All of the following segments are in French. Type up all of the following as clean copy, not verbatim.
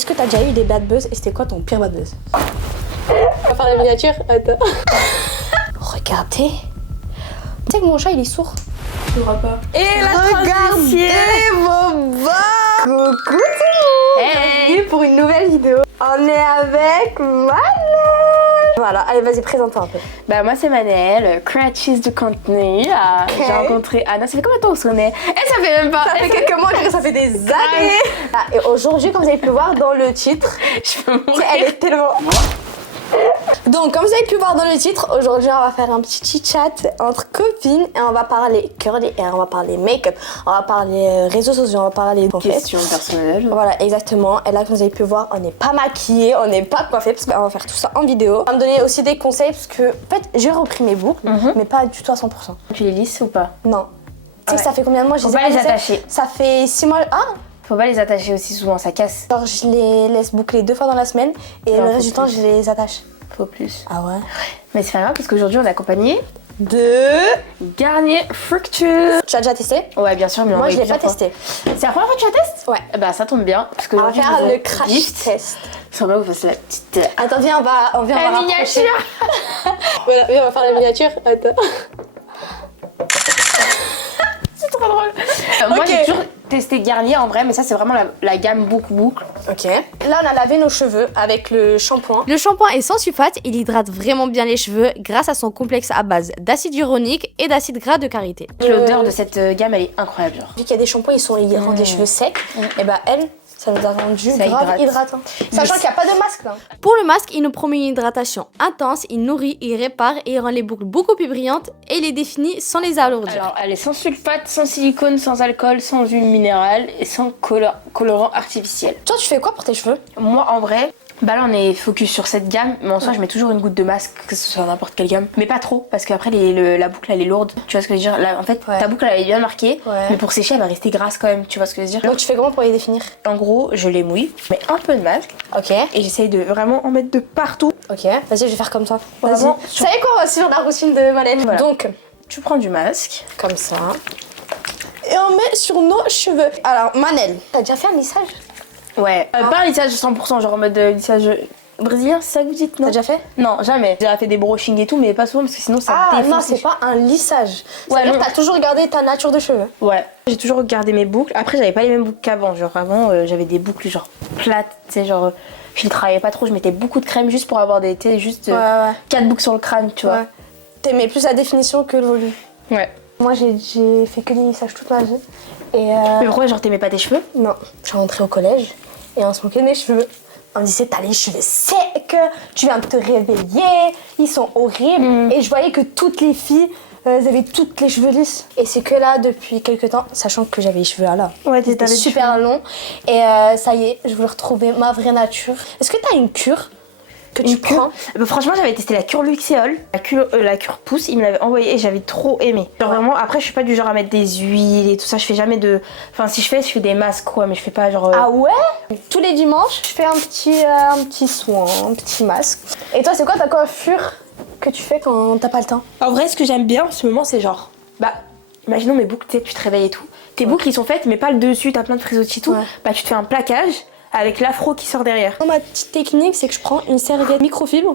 Est-ce que t'as déjà eu des bad buzz et c'était quoi ton pire bad buzz? On va faire la miniature. Attends. Regardez. Tu sais que mon chat il est sourd. Tu vois pas. Et regardez vos bas. Coucou tout le monde. Bienvenue pour une nouvelle vidéo. On est avec Manel. Voilà, allez vas-y présente-toi un peu. Bah moi c'est Manel, créatrice de contenu. J'ai rencontré Anna, ça fait combien de temps qu'on se connaît? Et ça fait même pas. Ça fait quelques mois, ça fait des années. Et aujourd'hui, comme vous avez pu voir dans le titre, Je peux mourir. elle est tellement... Donc, comme vous avez pu voir dans le titre, aujourd'hui on va faire un petit chit-chat entre copines et on va parler curly hair, on va parler make-up, on va parler réseaux sociaux, on va parler Question personnelle. Voilà, exactement. Et là, comme vous avez pu voir, on n'est pas maquillés, on n'est pas coiffés parce qu'on va faire tout ça en vidéo. On va me donner aussi des conseils parce que, en fait, j'ai repris mes boucles, mais pas du tout à 100%. Tu les lisses ou pas? Non. Tu sais que ça fait combien de mois je Faut les ai pas les lissées? attacher. Ça fait 6 mois. Ah! Faut pas les attacher aussi souvent, ça casse. Genre, je les laisse boucler 2 fois dans la semaine et Non, le faut reste du temps, plus. je les attache. Faut plus. Ah ouais? Mais c'est pas grave parce qu'aujourd'hui on est accompagné De... Garnier Fructueux. Tu as déjà testé? Ouais bien sûr, mais Moi, je l'ai pas testé. C'est la première fois que tu la testes? Ouais. Bah ça tombe bien parce que On va aujourd'hui, faire je vous le ai crash gift. test. C'est vrai, on va faire la petite... Attends, viens, on va La rapprocher. miniature. Voilà, viens, on va faire la miniature. Attends. C'est trop drôle. Moi j'ai toujours testé Garnier en vrai, mais ça c'est vraiment la gamme boucle. Ok. Là, on a lavé nos cheveux avec le shampoing. Le shampoing est sans sulfate, il hydrate vraiment bien les cheveux grâce à son complexe à base d'acide hyaluronique et d'acide gras de karité. L'odeur de cette gamme elle est incroyable. Genre. Vu qu'il y a des shampoings, ils rendent les cheveux secs. Et bah, elle, ça nous a rendu Ça grave hydrate. hydratant. Sachant qu'il n'y a pas de masque là. Pour le masque, il nous promet une hydratation intense, il nourrit, il répare et il rend les boucles beaucoup plus brillantes et il les définit sans les alourdir. Alors elle est sans sulfate, sans silicone, sans alcool, sans huile minérale et sans colorant artificiel. Toi, tu fais quoi pour tes cheveux? Moi en vrai, bah là on est focus sur cette gamme, mais en soi je mets toujours une goutte de masque, que ce soit n'importe quelle gamme. Mais pas trop, parce qu'après la boucle elle est lourde. Tu vois ce que je veux dire? Là, en fait, ta boucle elle est bien marquée, mais pour sécher elle va rester grasse quand même. Tu vois ce que je veux dire? Donc, tu fais comment pour les définir? En gros, je les mouille, je mets un peu de masque Ok. et j'essaye de vraiment en mettre de partout. Ok. Vas-y, je vais faire comme ça. Vas-y. Vraiment, Vous savez quoi? On va suivre la routine de Malène. Voilà. Donc, Tu prends du masque. comme ça. Et on met sur nos cheveux. Alors, Manel, t'as déjà fait un lissage? Ouais. Pas un lissage 100%, genre en mode lissage brésilien, c'est ça que vous dites? T'as Non, déjà fait? non jamais. J'ai déjà fait des brushings et tout, mais pas souvent parce que sinon ça Ah défonce non, les c'est cheveux. pas un lissage. Ça Ouais, veut dire non. que t'as toujours gardé ta nature de cheveux. Ouais. J'ai toujours regardé mes boucles. Après, j'avais pas les mêmes boucles qu'avant. Genre avant, j'avais des boucles genre plates, tu sais, genre je les travaillais pas trop. Je mettais beaucoup de crème juste pour avoir des, tu sais, juste Ouais. 4 boucles sur le crâne, tu vois. Ouais. T'aimais plus la définition que le volume. Ouais. Moi, j'ai fait que des lissages toute ma vie. Et Mais pourquoi, genre, t'aimais pas tes cheveux? non, je suis rentrée au collège et on se moquait de mes cheveux. On me disait, t'as les cheveux secs, tu viens de te réveiller, ils sont horribles. Et je voyais que toutes les filles, elles avaient toutes les cheveux lisses. Et c'est que là, depuis quelques temps, sachant que j'avais les cheveux là, Ouais, c'était t'avais super long. Et ça y est, je voulais retrouver ma vraie nature. Est-ce que t'as une cure que tu prends? Bah, franchement, j'avais testé la cure Luxéol, la cure pousse, il me l'avait envoyé et j'avais trop aimé. Genre vraiment, après, je suis pas du genre à mettre des huiles et tout ça, je fais jamais de. Enfin, si je fais des masques quoi, mais je fais pas genre. Ah ouais? Tous les dimanches, je fais un petit soin, un petit masque. Et toi, c'est quoi ta coiffure que tu fais quand t'as pas le temps? En vrai, ce que j'aime bien en ce moment, c'est genre. Bah, imaginons mes boucles, tu sais, tu te réveilles et tout. Tes boucles, ils sont faites, mais pas le dessus, t'as plein de frisottis et tout. Ouais. Bah, tu te fais un plaquage avec l'afro qui sort derrière. Ma petite technique, c'est que je prends une serviette microfibre.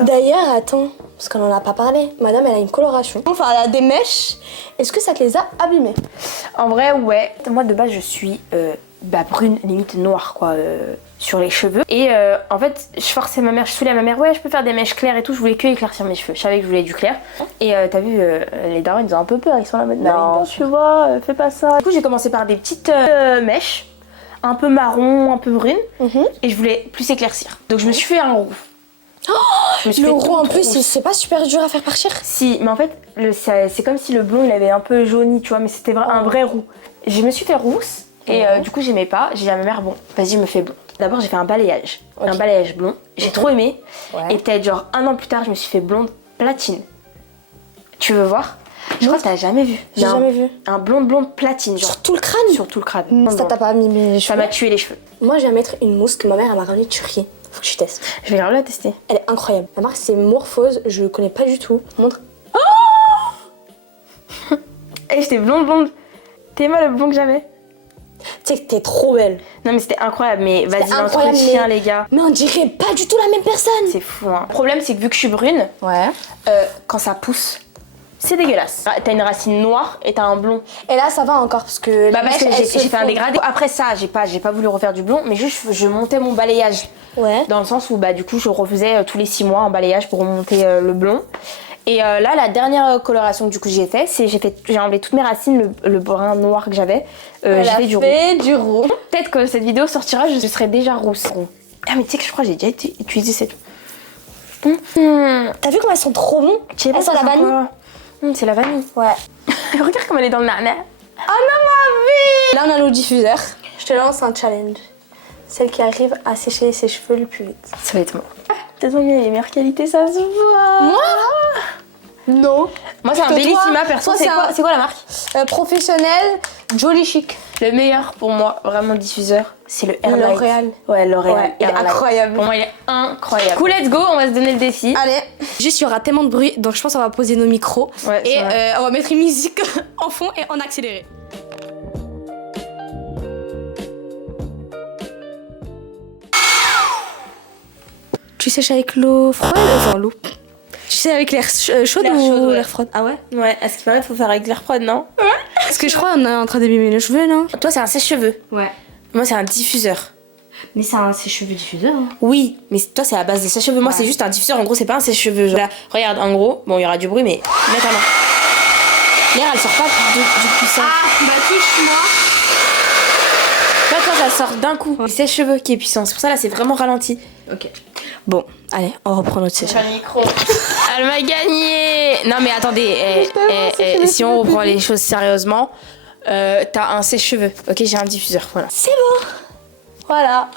D'ailleurs, attends, parce qu'on en a pas parlé. Madame, elle a une coloration. Enfin, elle a des mèches. Est-ce que ça te les a abîmées? En vrai, ouais. Moi, de base, je suis brune, limite noire, quoi, sur les cheveux. Et en fait, je forçais ma mère, je saoulais ma mère, ouais, je peux faire des mèches claires et tout. Je voulais que éclaircir mes cheveux. Je savais que je voulais du clair. Et t'as vu, les darons, ils ont un peu peur. Ils sont là en mode, non, tu vois, fais pas ça. Du coup, j'ai commencé par des petites mèches, un peu marron, un peu brune. Et je voulais plus éclaircir. Donc, je me suis fait un roux. Je me suis Le fait roux, tout en plus, rouge. c'est pas super dur à faire partir. Si, mais en fait, c'est comme si le blond il avait un peu jauni, tu vois, mais c'était un vrai roux. Je me suis fait rousse et du coup j'aimais pas. J'ai dit à ma mère, bon, vas-y, je me fais blond. D'abord, j'ai fait un balayage, un balayage blond. J'ai trop aimé. Ouais. Et peut-être genre un an plus tard, je me suis fait blonde platine. Tu veux voir? Je crois que t'as jamais vu. J'ai Il y a jamais vu. Un blonde platine, genre Sur tout le crâne? sur tout le crâne. Ça t'a pas mis les Ça cheveux? m'a tué les cheveux. Moi, je vais mettre une mousse que ma mère elle m'a ramenée de Turquie. Faut que tu testes. Je vais grave la tester. Elle est incroyable. La marque, c'est Morphose. Je connais pas du tout. Montre. Et j'étais blonde. T'es moi le blond que j'avais? Tu sais que t'es trop belle. Non mais c'était incroyable, mais vas-y, incroyable, l'entretien mais- les gars. Mais on dirait pas du tout la même personne. C'est fou hein. Le problème c'est que vu que je suis brune, Ouais. quand ça pousse, c'est dégueulasse. T'as une racine noire et t'as un blond. Et là, ça va encore parce que. Bah les parce que mèches, elles se j'ai fait un font. dégradé. Après ça, j'ai pas voulu refaire du blond, mais juste je montais mon balayage. Ouais. Dans le sens où bah du coup je refaisais tous les 6 mois un balayage pour remonter le blond. Et là la dernière coloration que du coup j'ai fait, c'est j'ai enlevé toutes mes racines, le brun noir que j'avais. J'ai fait du roux. roux. Peut-être que cette vidéo sortira, je serai déjà rousse. Ah mais tu sais que je crois que j'ai déjà utilisé cette. T'as vu comment elles sont trop bonnes? Elles sont la vanille. C'est la vanille. Ouais. Regarde comme elle est dans le nana. Là, on a nos diffuseurs. Je te lance un challenge. Celle qui arrive à sécher ses cheveux le plus vite. Ça va être moi. T'as ton les meilleures qualités, ça se voit. Moi? Non. Moi c'est un Plutôt toi. Bellissima perso. Toi, C'est quoi la marque? Professionnel, jolly chic. Le meilleur pour moi, vraiment diffuseur, c'est le Airlight. L'Oréal. Ouais, L'Oréal. Ouais, il est Airlight. incroyable. Pour moi, il est incroyable. Cool, let's go, on va se donner le défi. Allez. Juste, il y aura tellement de bruit, donc je pense qu'on va poser nos micros. Ouais, c'est et vrai. on va mettre une musique en fond et en accéléré. Tu sèches avec l'eau froide? Enfin, l'eau. Tu sais avec l'air chaud L'air ou chaud, ouais. l'air froid? Ah ouais? Ouais, à ce qui paraît, faut faire avec l'air froide, non? Parce que je crois qu'on est en train d'abîmer les cheveux, non? Toi, c'est un sèche-cheveux. Ouais. Moi, c'est un diffuseur. Mais c'est un sèche-cheveux diffuseur. Hein. Oui, mais toi, c'est à base de sèche-cheveux. Moi, Ouais. c'est juste un diffuseur. En gros, c'est pas un sèche-cheveux. Genre, là, regarde, en gros, bon, il y aura du bruit, mais mets ta main. L'air, elle sort pas du puissant. bah touche-moi. Là, toi, ça sort d'un coup. Le sèche-cheveux qui est puissant. C'est pour ça, là, c'est vraiment ralenti. Ok. Bon, allez, on reprend notre sèche. Le micro. Elle m'a gagné. Non mais attendez, si on reprend les choses sérieusement, t'as un sèche-cheveux. Ok, j'ai un diffuseur, voilà. C'est bon. Voilà.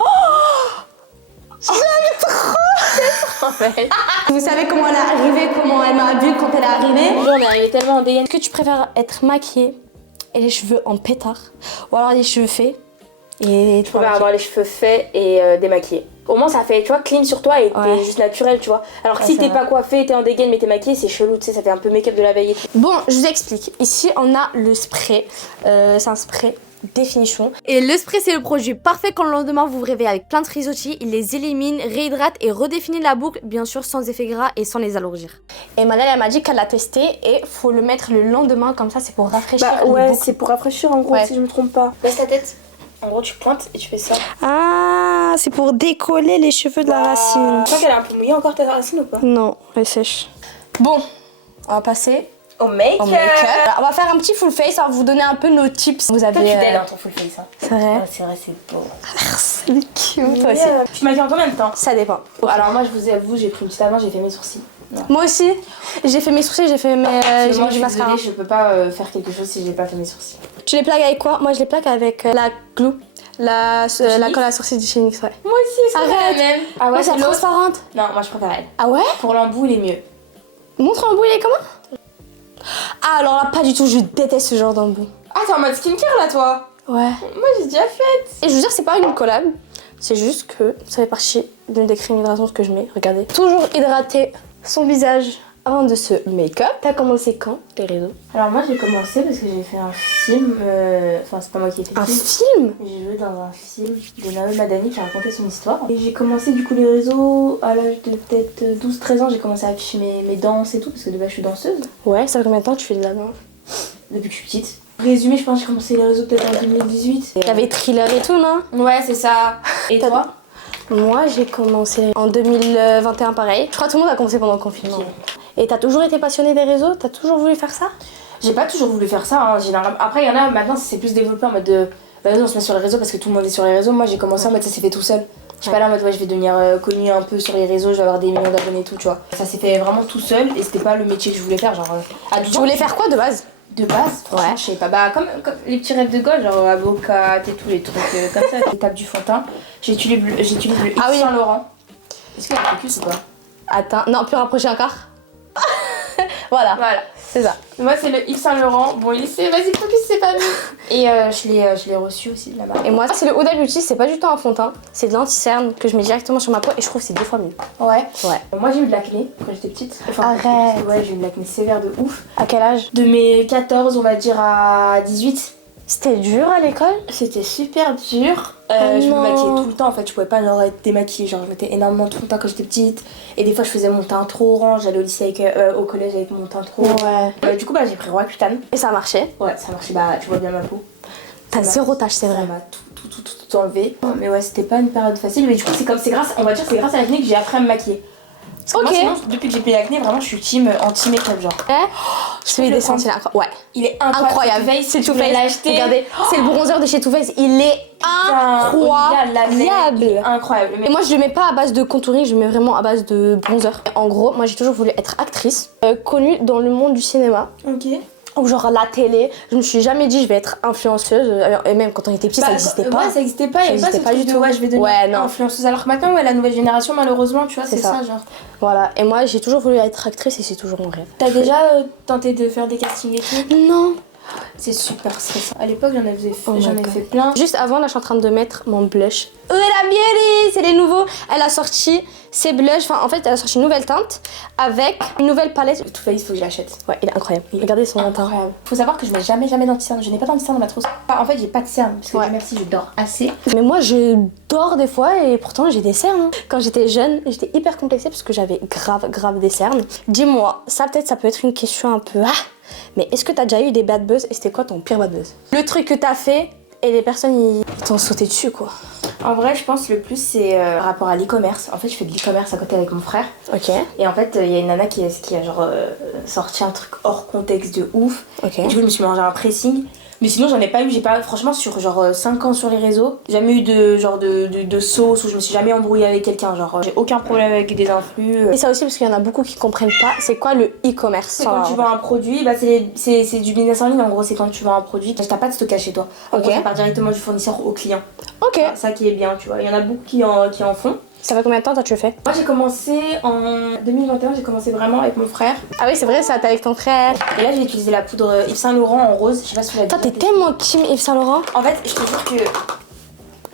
Vous savez comment elle est arrivée, comment elle m'a vu quand elle est arrivée? On est arrivé tellement en dégaine. Est-ce que tu préfères être maquillée et les cheveux en pétard ou alors les cheveux faits et Je préfère avoir les cheveux faits et démaquillés. Au moins ça fait, tu vois, clean sur toi et Ouais. t'es juste naturel, tu vois. Alors que Ouais, si c'est t'es vrai. pas coiffé, t'es en dégaine mais t'es maquillée, c'est chelou, tu sais, ça fait un peu make-up de la veille. Bon, je vous explique. Ici, on a le spray. C'est un spray définition. Et le spray, c'est le produit parfait quand le lendemain vous vous réveillez avec plein de frisottis. Il les élimine, réhydrate et redéfinit la boucle, bien sûr sans effet gras et sans les alourdir. Et Manel, elle m'a dit qu'elle l'a testé et faut le mettre le lendemain, comme ça, c'est pour rafraîchir les boucles. c'est pour rafraîchir en gros, Ouais. si je me trompe pas. Baisse ta tête. En gros, tu pointes et tu fais ça. Ah, c'est pour décoller les cheveux de la racine. Je crois qu'elle est un peu mouillée encore ta racine ou pas? Non, elle sèche. Bon, on va passer Au make-up. au make-up. On va faire un petit full face, on va vous donner un peu nos tips. Vous avez. Toi, tu dead dans ton full face. Hein. C'est vrai. Ouais, c'est vrai, c'est beau. C'est cute, toi aussi. Tu m'as dit en combien de temps? Ça dépend. Alors, moi, je vous avoue, j'ai pris une petite avant, j'ai fait mes sourcils. Non. Moi aussi, j'ai fait mes sourcils, j'ai fait mes. Parce que j'ai moi, mis je du suis mascara. désolée, je peux pas faire quelque chose si j'ai pas fait mes sourcils. Tu les plaques avec quoi? Moi, je les plaque avec la glue. La Phoenix colle à sourcils du Phoenix, ouais. Moi aussi, est-ce que Arrête. c'est la même? Ah Ouais, c'est l'autre. transparente. Non, moi, je préfère elle. Ah ouais? Pour l'embout, il est mieux. Montre l'embout, il est comment? Ah, alors là, pas du tout, je déteste ce genre d'embout. Ah, t'es en mode skincare là, toi? Ouais. Moi, j'ai déjà fait. Et je veux dire, c'est pas une collab, c'est juste que ça fait partie d'une des crèmes hydratantes que je mets. Regardez. Toujours hydrater son visage avant de se make-up. T'as commencé quand, les réseaux? Alors, moi, j'ai commencé parce que j'ai fait un film. Enfin, c'est pas moi qui ai fait le Un film. film? J'ai joué dans un film de Naomi Madani qui a raconté son histoire. Et j'ai commencé du coup les réseaux à l'âge de peut-être 12-13 ans. J'ai commencé à afficher mes danses et tout parce que de base je suis danseuse Ouais, ça fait combien de temps que tu fais de la danse? depuis que je suis petite. Résumé, je pense que j'ai commencé les réseaux peut-être en 2018. Il y avait Thriller et tout, non? Ouais, c'est ça. Et toi? Moi, j'ai commencé en 2021 pareil. Je crois que tout le monde a commencé pendant le confinement. Ok. Et t'as toujours été passionnée des réseaux? T'as toujours voulu faire ça? J'ai pas toujours voulu faire ça. Hein. Généralement. Après, il y en a maintenant, c'est plus développé en mode de. Bah, vas-y, on se met sur les réseaux parce que tout le monde est sur les réseaux. Moi, j'ai commencé en mode ça s'est fait tout seul. Je suis pas là en mode ouais, je vais devenir connue un peu sur les réseaux, je vais avoir des millions d'abonnés et tout, tu vois. Ça s'est fait vraiment tout seul et c'était pas le métier que je voulais faire. Genre, à 12 Tu ans, voulais faire quoi de base? de base, franchement, Ouais. je sais pas. Bah, comme les petits rêves de gosse, genre avocate et tout, les trucs comme ça. L'étape du fond de teint. J'utilise le Yves Ah oui. Saint Laurent. Est-ce qu'il y a un focus ou pas? Attends, non, plus rapproché encore. Voilà, Voilà. c'est ça. Moi, c'est le Yves Saint Laurent. Bon, il sait, vas-y, focus, c'est pas mieux. Et je l'ai reçu aussi de la marque. Et moi, c'est le Huda Beauty, c'est pas du tout un fond de teint. C'est de l'anti-cerne que je mets directement sur ma peau et je trouve que c'est 10 fois mieux. Ouais. Ouais. Moi, j'ai eu de l'acné quand j'étais petite. Arrête. Ouais, j'ai eu de l'acné sévère de ouf. À quel âge? De mes 14, on va dire, à 18. C'était dur à l'école? C'était super dur. Je me maquillais tout le temps en fait, je pouvais pas genre être démaquillée, genre je mettais énormément tout le temps quand j'étais petite. Et des fois je faisais mon teint trop orange, j'allais au lycée au collège avec mon teint trop orange. Ouais. Du coup j'ai pris Roaccutane. Et ça marchait? Ouais, ça marchait, bah tu vois bien ma peau. T'as zéro tache, c'est Ça vrai. m'a tout enlevé. Mais ouais, c'était pas une période facile, mais du coup c'est grâce, on va dire c'est grâce à l'acné que j'ai appris à me maquiller. Parce que moi, sinon, depuis que j'ai pris l'acné, vraiment je suis team anti-make-up genre. Celui des sentiers, ouais. Il est incroyable. C'est Too Je l'ai Faced. acheté. Regardez, c'est le bronzer de chez Too Faced. Il est incroyable. Incroyable. Et moi je le mets pas à base de contouring, je le mets vraiment à base de bronzer. En gros, moi j'ai toujours voulu être actrice, connue dans le monde du cinéma. Ok. Ou genre à la télé. Je me suis jamais dit je vais être influenceuse. Et même quand on était petit, ça n'existait pas. Ouais, ça existait pas. Il y avait pas ce pas truc du de tout. ouais, je vais devenir influenceuse. Alors que maintenant, ouais, la nouvelle génération, malheureusement, tu vois, c'est ça genre. Voilà. Et moi j'ai toujours voulu être actrice et c'est toujours mon rêve. T'as déjà tenté de faire des castings et tout? Non. C'est super stressant. À l'époque, j'en avais God. fait plein. Juste avant, là, je suis en train de mettre mon blush. Oh, la Beauty, c'est les nouveaux. Elle a sorti ses blushs. Enfin, en fait, elle a sorti une nouvelle teinte avec une nouvelle palette. Too Faced, faut que je l'achète. Ouais, il est incroyable. Regardez son teint. Incroyable. Faut savoir que je mets jamais d'anti-cerne. Je n'ai pas d'anti-cerne dans ma trousse. En fait, j'ai pas de cerne parce que Dieu merci, je dors assez. Mais moi, je dors des fois et pourtant, j'ai des cernes. Hein. Quand j'étais jeune, j'étais hyper complexée parce que j'avais grave des cernes. Dis-moi, ça peut-être, ça peut être une question un peu... mais est-ce que t'as déjà eu des bad buzz et c'était quoi ton pire bad buzz? Le truc que t'as fait et les personnes ils t'ont sauté dessus quoi. En vrai, je pense le plus c'est par rapport à l'e-commerce. En fait, je fais de l'e-commerce à côté avec mon frère. Ok. Et en fait, il y a une nana qui a genre sorti un truc hors contexte de ouf. Ok. Et du coup, je me suis mangé un pressing. Mais sinon, j'en ai pas eu. J'ai pas, franchement, sur genre 5 ans sur les réseaux, jamais eu de sauce ou je me suis jamais embrouillée avec quelqu'un. Genre, j'ai aucun problème avec des influx. Et ça aussi parce qu'il y en a beaucoup qui comprennent pas. C'est quoi le e-commerce? C'est quand tu vends un produit, bah c'est du business en ligne en gros, c'est quand tu vends un produit, t'as pas de stockage chez toi. En gros, ça part directement du fournisseur au client. Ok. C'est ça qui est bien, tu vois. Il y en a beaucoup qui en font. Ça fait combien de temps toi tu le fais? Moi j'ai commencé en 2021, j'ai commencé vraiment avec mon frère. Ah oui c'est vrai, ça t'es avec ton frère. Et là j'ai utilisé la poudre Yves Saint Laurent en rose, je sais pas si tu l'as Toi t'es tellement team Yves Saint Laurent. En fait, je te jure que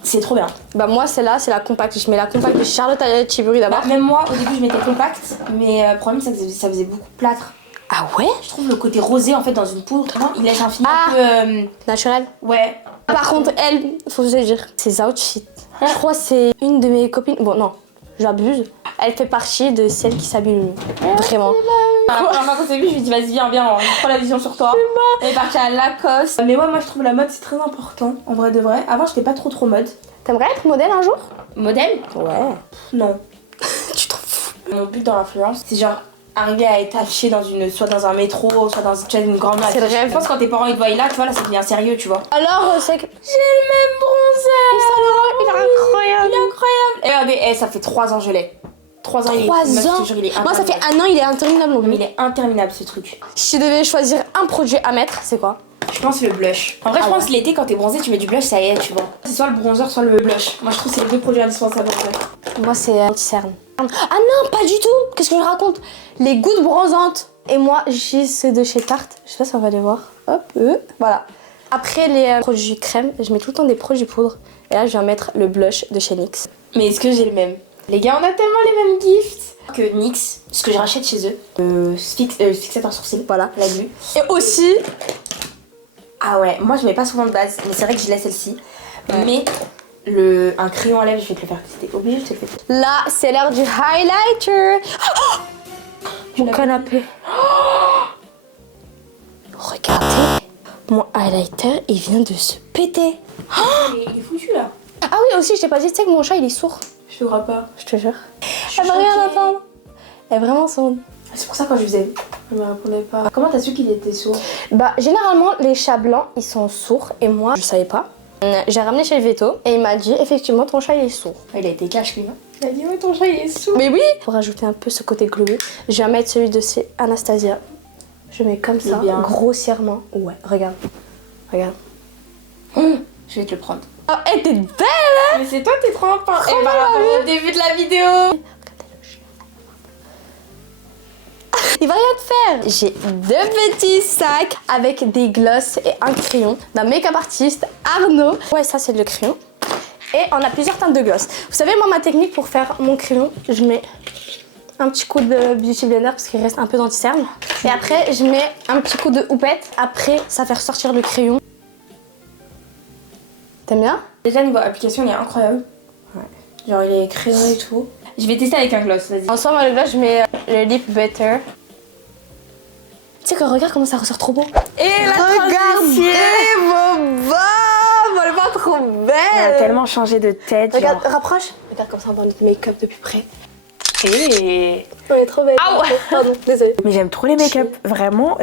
c'est trop bien. Bah moi celle-là c'est la compacte, je mets la compacte de Charlotte Tilbury d'abord. Bah, même moi au début je mettais compacte, mais le problème c'est que ça faisait beaucoup plâtre. Ah ouais? Je trouve le côté rosé en fait dans une poudre, non, il laisse un film un peu... Naturel. Ouais. Par contre elle, faut se dire, ses outfits. Je crois que c'est une de mes copines, bon non, j'abuse. Elle fait partie de celles qui s'habillent le mieux. Vraiment. La première fois qu'on s'est vu, je lui ai dit vas-y viens, on prend la vision sur toi. Elle est partie à Lacoste. Mais ouais, moi je trouve la mode c'est très important, en vrai de vrai. Avant j'étais pas trop mode. T'aimerais être modèle un jour? Modèle? Ouais. Non. Tu t'en fous. Mon but dans l'influence, c'est genre arriver à être affiché soit dans un métro, soit dans une grande C'est le rêve. Je pense que quand tes parents ils te voient là, tu vois, là ça devient sérieux, tu vois. Alors c'est que... J'ai le même bronzer. Il est incroyable. Il est incroyable. Et regardez, ça fait 3 ans je l'ai. 3 ans, 3 ans. Moi ça fait 1 an, il est interminable. Mais il est interminable ce truc. Si tu devais choisir un produit à mettre, c'est quoi? Je pense le blush. En vrai, je pense que l'été, quand t'es bronzé, tu mets du blush, ça y est, tu vois. C'est soit le bronzer, soit le blush. Moi, je trouve que c'est les 2 produits indispensables. Moi, c'est anti-cerne. Ah non, pas du tout. Qu'est-ce que je raconte? Les gouttes bronzantes. Et moi, j'ai ceux de chez Tarte. Je sais pas si on va les voir. Hop, voilà. Après les produits crème, je mets tout le temps des produits poudre. Et là, je viens mettre le blush de chez NYX. Mais est-ce que j'ai le même? Les gars, on a tellement les mêmes gifts que NYX, ce que je rachète chez eux. Fixateur sourcil. Voilà. La glue. Et aussi... Ah ouais, moi je mets pas souvent de base, mais c'est vrai que je laisse celle-ci. Ouais. Mais un crayon à lèvres, je vais te le faire. C'était obligé, je te le fais. Là, c'est l'heure du highlighter. Oh, mon canapé. Oh, regardez, mon highlighter, il vient de se péter. Il est foutu là. Ah oui, aussi, je t'ai pas dit, tu sais que mon chat, il est sourd. Je te crois pas. Je te jure. Elle va rien entendre. Elle est vraiment sourde. C'est pour ça quand je faisais, elle me répondait pas. Comment t'as su qu'il était sourd? Bah, généralement, les chats blancs, ils sont sourds. Et moi, je savais pas. J'ai ramené chez le veto et il m'a dit, effectivement, ton chat, il est sourd. Il a été cash, lui, non? Il a dit, ouais, ton chat, il est sourd. Mais oui. Pour rajouter un peu ce côté glowy, je vais mettre celui de chez Anastasia. Je mets comme ça, bien. grossièrement. Ouais, regarde. Regarde. Je vais te le prendre. Oh, elle était belle, hein? Mais c'est toi, t'es trop impar. Et par rapport au début de la vidéo. Il va rien te faire. J'ai 2 petits sacs avec des glosses et un crayon d'un make-up artiste, Arnaud. Ouais, ça c'est le crayon. Et on a plusieurs teintes de gloss. Vous savez, moi, ma technique pour faire mon crayon, je mets un petit coup de Beauty Blender parce qu'il reste un peu d'anti-cerne. Et après, je mets un petit coup de houppette. Après, ça fait ressortir le crayon. T'aimes bien? Déjà, niveau application, il est incroyable. Ouais. Genre, il est crayon et tout. Je vais tester avec un gloss, vas-y. En soi, moi, le gloss, je mets le Lip Butter. Tu sais que regarde comment ça ressort trop beau. Et la Regardez vos bobs, elle est pas trop Elle belle. a tellement changé de tête. Regarde, genre. rapproche. Regarde comme ça, on voit notre make-up de plus près. Et... On est trop belle. Aouh. Pardon, désolée. Mais j'aime trop les make-up, vraiment.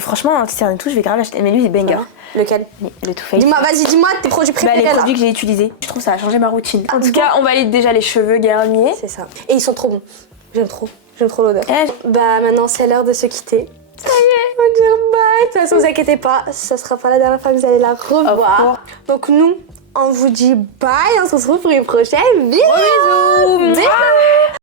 Franchement, un petit et tout, je vais grave l'acheter. Mais lui, il est banger. Lequel? Le Too Faced. Dis-moi, vas-y, dis-moi tes produits Bah, préférés les là. produits que j'ai utilisés. Je trouve que ça a changé ma routine. En tout bon cas, on valide déjà les cheveux Garnier. C'est ça. Et ils sont trop bons. J'aime trop l'odeur. Eh, Bah maintenant c'est l'heure de se quitter. Ça y est, on dit bye. De toute façon, vous inquiétez pas, ça sera pas la dernière fois que vous allez la revoir. Donc nous, on vous dit bye, on se retrouve pour une prochaine vidéo. Bisous. Bisous.